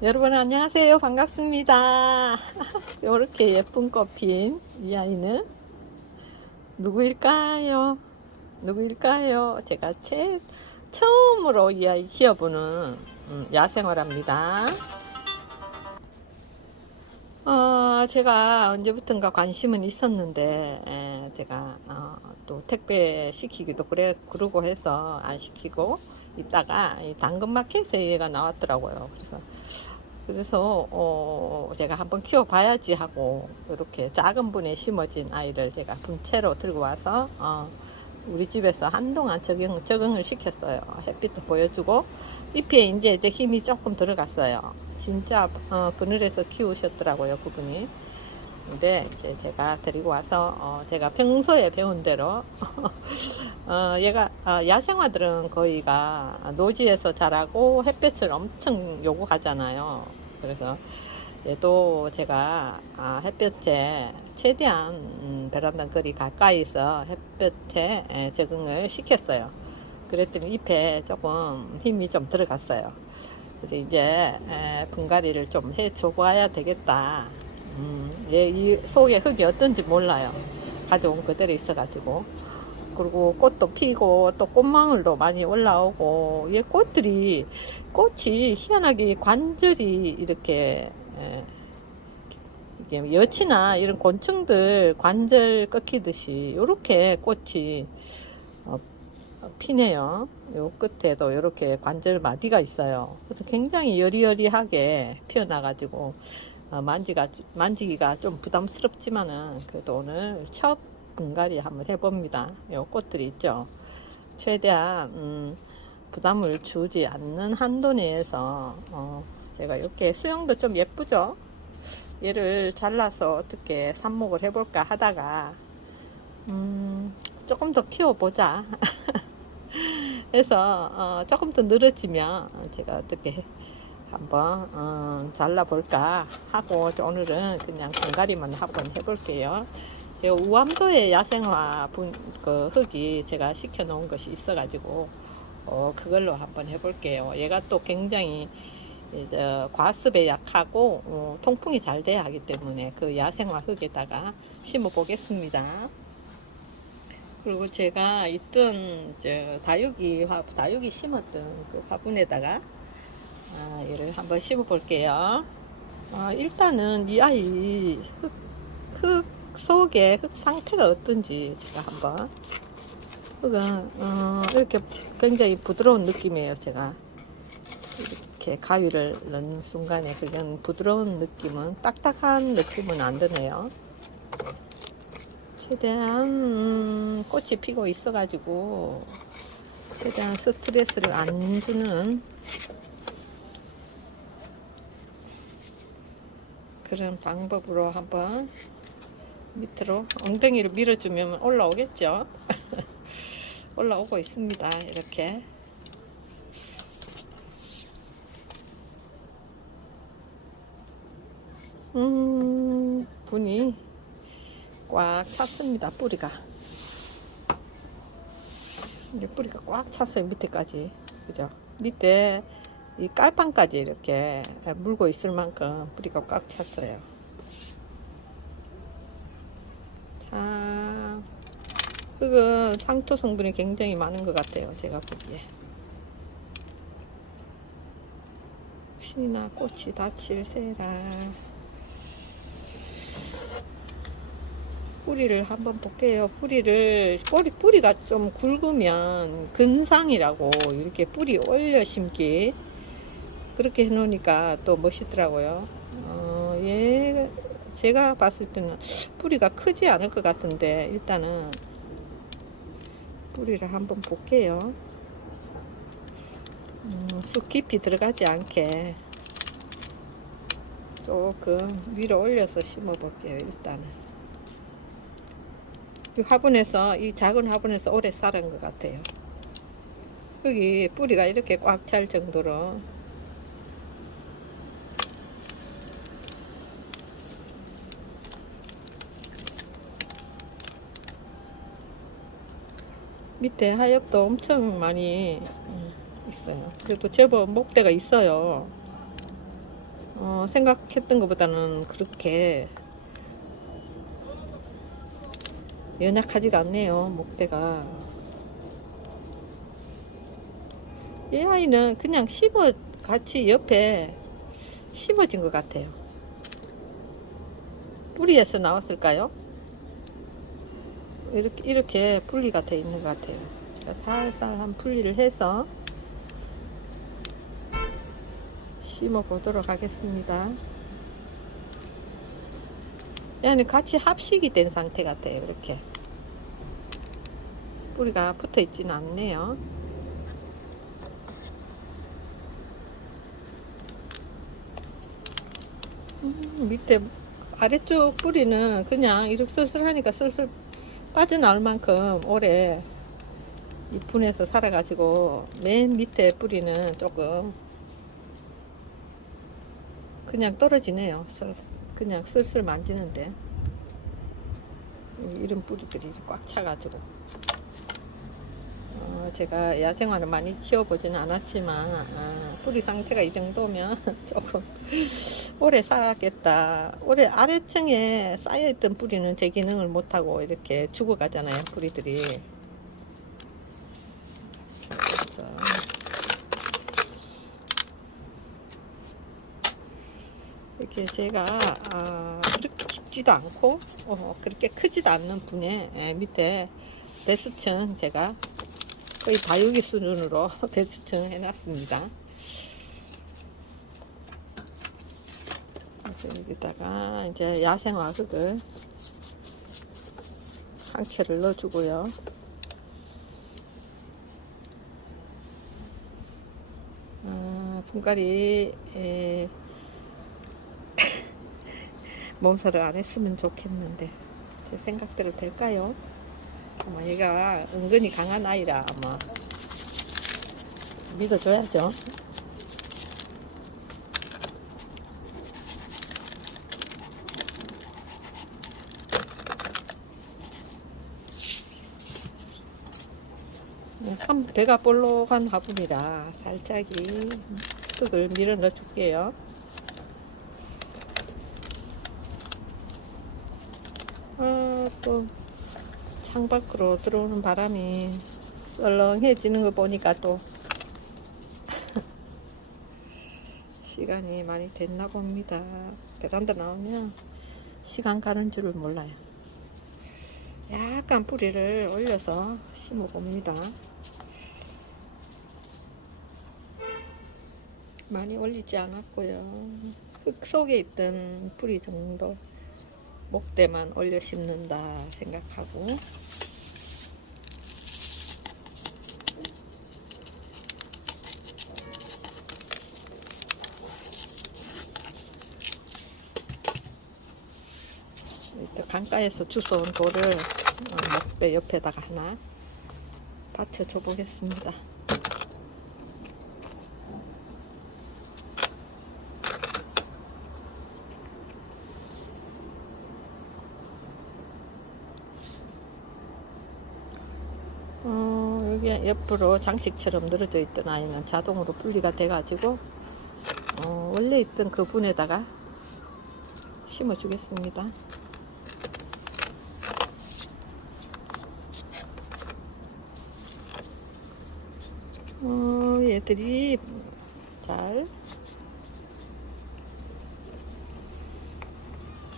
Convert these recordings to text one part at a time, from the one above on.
여러분 안녕하세요. 반갑습니다. 이렇게 예쁜 꽃핀 이 아이는 누구일까요? 누구일까요? 제가 제 처음으로 이 아이 키워보는 음, 야생화랍니다. 어, 제가 언제부턴가 관심은 있었는데, 에, 제가, 어, 또 택배 시키기도 그래, 그러고 해서 안 시키고 있다가, 이 당근마켓에 얘가 나왔더라고요. 그래서, 그래서, 어, 제가 한번 키워봐야지 하고, 이렇게 작은 분에 심어진 아이를 제가 분채로 들고 와서, 어, 우리 집에서 한동안 적응, 적응을 시켰어요. 햇빛도 보여주고, 잎에 이제, 이제 힘이 조금 들어갔어요. 진짜 어, 그늘에서 키우셨더라고요 그분이. 근데 이제 제가 데리고 와서 어, 제가 평소에 배운 대로 어, 얘가 어, 야생화들은 거의가 노지에서 자라고 햇볕을 엄청 요구하잖아요. 그래서 얘도 제가 아, 햇볕에 최대한 음, 베란다 거리 가까이서 햇볕에 에, 적응을 시켰어요 그랬더니 잎에 조금 힘이 좀 들어갔어요 그래서 이제 에, 분갈이를 좀 해줘 봐야 되겠다. 음, 얘, 이 속에 흙이 어떤지 몰라요. 가져온 그대로 있어가지고. 그리고 꽃도 피고 또 꽃망울도 많이 올라오고 얘 꽃들이 꽃이 희한하게 관절이 이렇게 여치나 이런 곤충들 관절 꺾이듯이 이렇게 꽃이 어, 피네요. 요 끝에도 이렇게 관절 마디가 있어요. 그래서 굉장히 여리여리하게 피어나가지고 어, 만지가 만지기가 좀 부담스럽지만은 그래도 오늘 첫 분갈이 한번 해봅니다. 요 꽃들이 있죠. 최대한 음, 부담을 주지 않는 한도 내에서 어, 제가 이렇게 수영도 좀 예쁘죠. 얘를 잘라서 어떻게 삽목을 해볼까 하다가 음, 조금 더 키워보자. 해서 어, 조금 더 늘어지면 제가 어떻게 한번 어, 잘라볼까 하고 오늘은 그냥 분갈이만 한번 해볼게요. 제가 우암도에 야생화 분, 그 흙이 제가 시켜놓은 것이 있어가지고 어, 그걸로 한번 해볼게요. 얘가 또 굉장히 이제 과습에 약하고 어, 통풍이 잘 돼야 하기 때문에 그 야생화 흙에다가 심어 보겠습니다. 그리고 제가 있던 저 다육이 화 다육이 심었던 그 화분에다가 아, 얘를 한번 심어 볼게요. 아, 일단은 이 아이 흙, 흙 속에 흙 상태가 어떤지 제가 한번 흙은 어, 이렇게 굉장히 부드러운 느낌이에요. 제가 이렇게 가위를 넣는 순간에 그냥 부드러운 느낌은 딱딱한 느낌은 안 드네요. 최대한 음, 꽃이 피고 있어 가지고 최대한 스트레스를 안 주는 그런 방법으로 한번 밑으로 엉덩이를 밀어주면 올라오겠죠? 올라오고 있습니다 이렇게. 음 분이 꽉 찼습니다 뿌리가. 이제 뿌리가 꽉 찼어요 밑에까지. 그죠? 밑에 이 깔판까지 이렇게 물고 있을 만큼 뿌리가 꽉 찼어요. 자 흙은 상토 성분이 굉장히 많은 것 같아요 제가 보기에. 혹시나 꽃이 다칠세라 뿌리를 한번 볼게요. 뿌리를 뿌리 뿌리가 좀 굵으면 근상이라고 이렇게 뿌리 올려 심기 그렇게 해놓으니까 또 멋있더라고요. 어, 얘 제가 봤을 때는 뿌리가 크지 않을 것 같은데 일단은 뿌리를 한번 볼게요. 음, 쑥 깊이 들어가지 않게 조금 위로 올려서 심어 볼게요. 일단은. 이 화분에서 이 작은 화분에서 오래 살은 것 같아요. 여기 뿌리가 이렇게 꽉 찰 정도로 밑에 하엽도 엄청 많이 음, 있어요. 그래도 제법 목대가 있어요. 어, 생각했던 것보다는 그렇게 연약하지가 않네요 목대가 이 아이는 그냥 씹어 같이 옆에 씹어진 것 같아요 뿌리에서 나왔을까요? 이렇게 이렇게 분리가 돼 있는 것 같아요 그러니까 살살 한 분리를 해서 심어 보도록 하겠습니다. 얘는 같이 합식이 된 상태 같아요. 이렇게 뿌리가 붙어 있지는 않네요. 음, 밑에 아래쪽 뿌리는 그냥 이렇게 쓸쓸하니까 쓸쓸 빠져나올 만큼 오래 이 분에서 살아가지고 맨 밑에 뿌리는 조금 그냥 떨어지네요. 서- 그냥 슬슬 만지는데 이런 뿌리들이 꽉 차가지고 어, 제가 야생화를 많이 키워보지는 않았지만 아, 뿌리 상태가 이 정도면 조금 오래 살았겠다. 오래 아래층에 쌓여있던 뿌리는 제 기능을 못하고 이렇게 죽어가잖아요. 뿌리들이. 이렇게 제가 아, 그렇게 깊지도 않고 어, 그렇게 크지도 않는 분의 예, 밑에 배수층 제가 거의 다육이 수준으로 배수층 해놨습니다. 여기다가 이제 야생화석을 한 켜를 넣어주고요. 아, 분갈이 에, 몸살을 안 했으면 좋겠는데 제 생각대로 될까요? 아마 얘가 은근히 강한 아이라 아마 믿어줘야죠. 한 배가 볼록한 화분이라 살짝이 흙을 밀어 넣어 줄게요. 아, 또 창밖으로 들어오는 바람이 썰렁해지는 거 보니까 또 시간이 많이 됐나 봅니다. 베란다 나오면 시간 가는 줄을 몰라요. 약간 뿌리를 올려서 심어 봅니다. 많이 올리지 않았고요. 흙 속에 있던 뿌리 정도 목대만 올려 심는다 생각하고 또 강가에서 주워온 돌을 어, 목대 옆에다가 하나 받쳐줘 보겠습니다. 어, 여기 옆으로 장식처럼 늘어져 있던 아이는 자동으로 분리가 돼가지고 어, 원래 있던 그 분에다가 심어 주겠습니다. 어, 얘들이 잘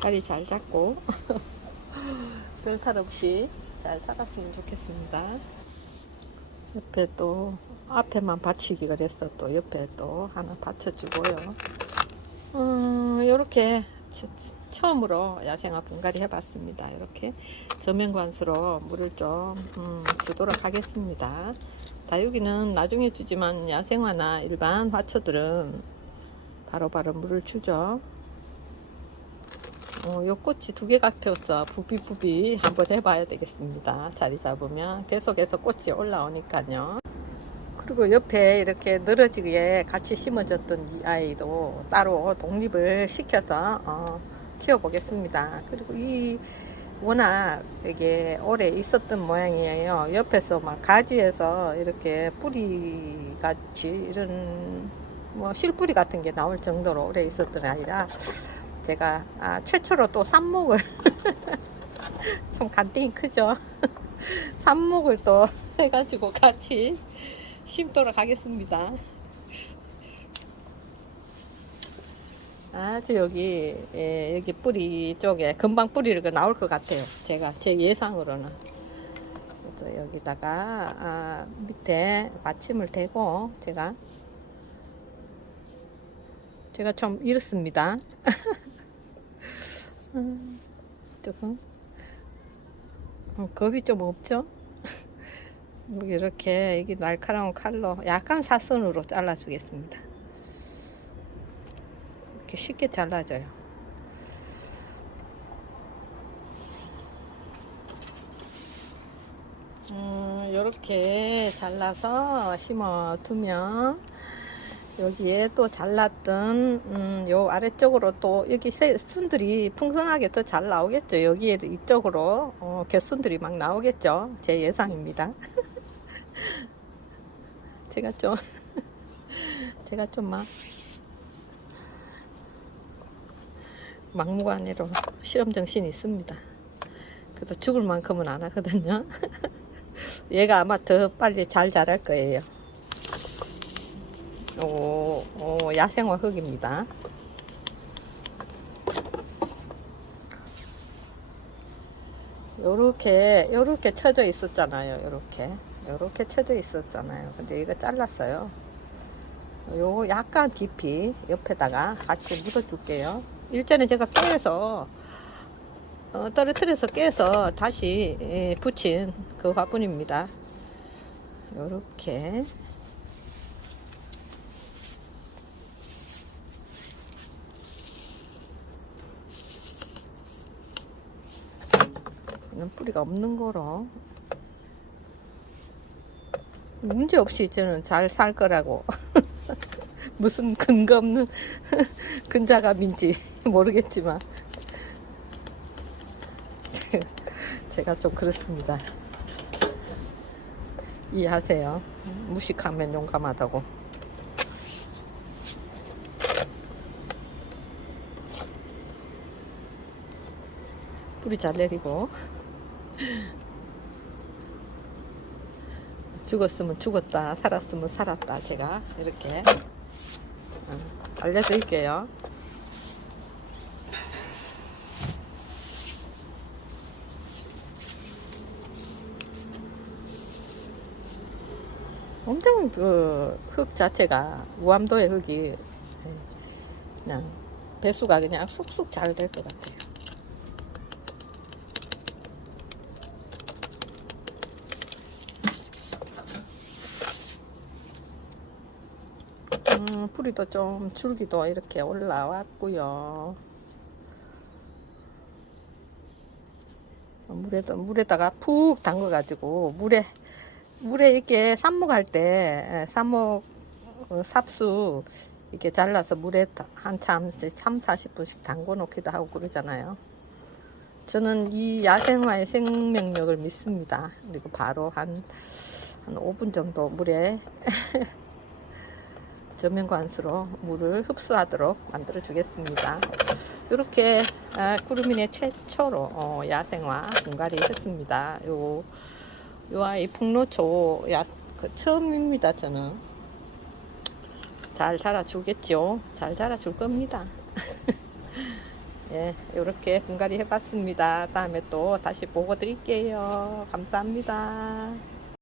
자리 잘 잡고 별탈 없이 잘 살았으면 좋겠습니다. 옆에 또 앞에만 받치기가 됐어 또 옆에 또 하나 받쳐주고요. 음, 이렇게 처음으로 야생화 분갈이 해봤습니다. 이렇게 저면관수로 물을 좀 음, 주도록 하겠습니다. 다육이는 나중에 주지만 야생화나 일반 화초들은 바로바로 물을 주죠. 어, 요 꽃이 두 개가 펴서 부비부비 한번 해봐야 되겠습니다. 자리 잡으면 계속해서 꽃이 올라오니까요. 그리고 옆에 이렇게 늘어지게 같이 심어졌던 이 아이도 따로 독립을 시켜서 어, 키워보겠습니다. 그리고 이 워낙 이게 오래 있었던 모양이에요. 옆에서 막 가지에서 이렇게 뿌리 같이 이런 뭐 실뿌리 같은 게 나올 정도로 오래 있었던 아니라 제가 아, 최초로 또 삽목을 좀 간땡이 크죠. 삽목을 또 해가지고 같이 심도록 하겠습니다. 아주 여기 예, 여기 뿌리 쪽에 금방 뿌리가 나올 것 같아요. 제가 제 예상으로는 그래서 여기다가 아, 밑에 받침을 대고 제가 제가 좀 이렇습니다. 음, 조금 음, 겁이 좀 없죠? 여기 이렇게 여기 날카로운 칼로 약간 사선으로 잘라주겠습니다. 이렇게 쉽게 잘라져요. 음, 이렇게 잘라서 심어 두면 여기에 또 잘랐던 음, 요 아래쪽으로 또 여기 새- 순들이 풍성하게 더 잘 나오겠죠. 여기에 이쪽으로 어, 곁순들이 막 나오겠죠. 제 예상입니다. 제가 좀 제가 좀 막 막무가내로 실험 정신이 있습니다. 그래도 죽을 만큼은 안 하거든요. 얘가 아마 더 빨리 잘 자랄 거예요. 오, 오, 야생화 흙입니다. 요렇게, 요렇게 쳐져 있었잖아요. 요렇게. 요렇게 쳐져 있었잖아요. 근데 이거 잘랐어요. 요 약간 깊이 옆에다가 같이 묻어줄게요. 일전에 제가 깨서, 어, 떨어뜨려서 깨서 다시 예, 붙인 그 화분입니다. 요렇게. 는 뿌리가 없는 거로 문제 없이 저는 잘 살 거라고 무슨 근거 없는 근자감인지 모르겠지만 제가 좀 그렇습니다. 이해하세요. 무식하면 용감하다고. 뿌리 잘 내리고 죽었으면 죽었다 살았으면 살았다 제가 이렇게. 어, 알려드릴게요. 엄청 그 흙 자체가 무암도의 흙이 그냥 배수가 그냥 쑥쑥 잘 될 것 같아요 음, 뿌리도 좀 줄기도 이렇게 올라왔고요. 물에다 물에다가 푹 담궈가지고 물에 물에 이렇게 삽목할 때 에, 삽목 어, 삽수 이렇게 잘라서 물에 다- 한참 3, 40분씩 담궈 놓기도 하고 그러잖아요. 저는 이 야생화의 생명력을 믿습니다. 그리고 바로 한, 한 5분 정도 물에 저면관수로 물을 흡수하도록 만들어 주겠습니다. 이렇게 아, 구루미네 최초로 어, 야생화 분갈이 했습니다. 요, 요 아이 풍로초 야, 그 처음입니다. 저는 잘 자라주겠죠. 잘 자라줄 겁니다. 예, 이렇게 분갈이 해봤습니다. 다음에 또 다시 보고 드릴게요. 감사합니다.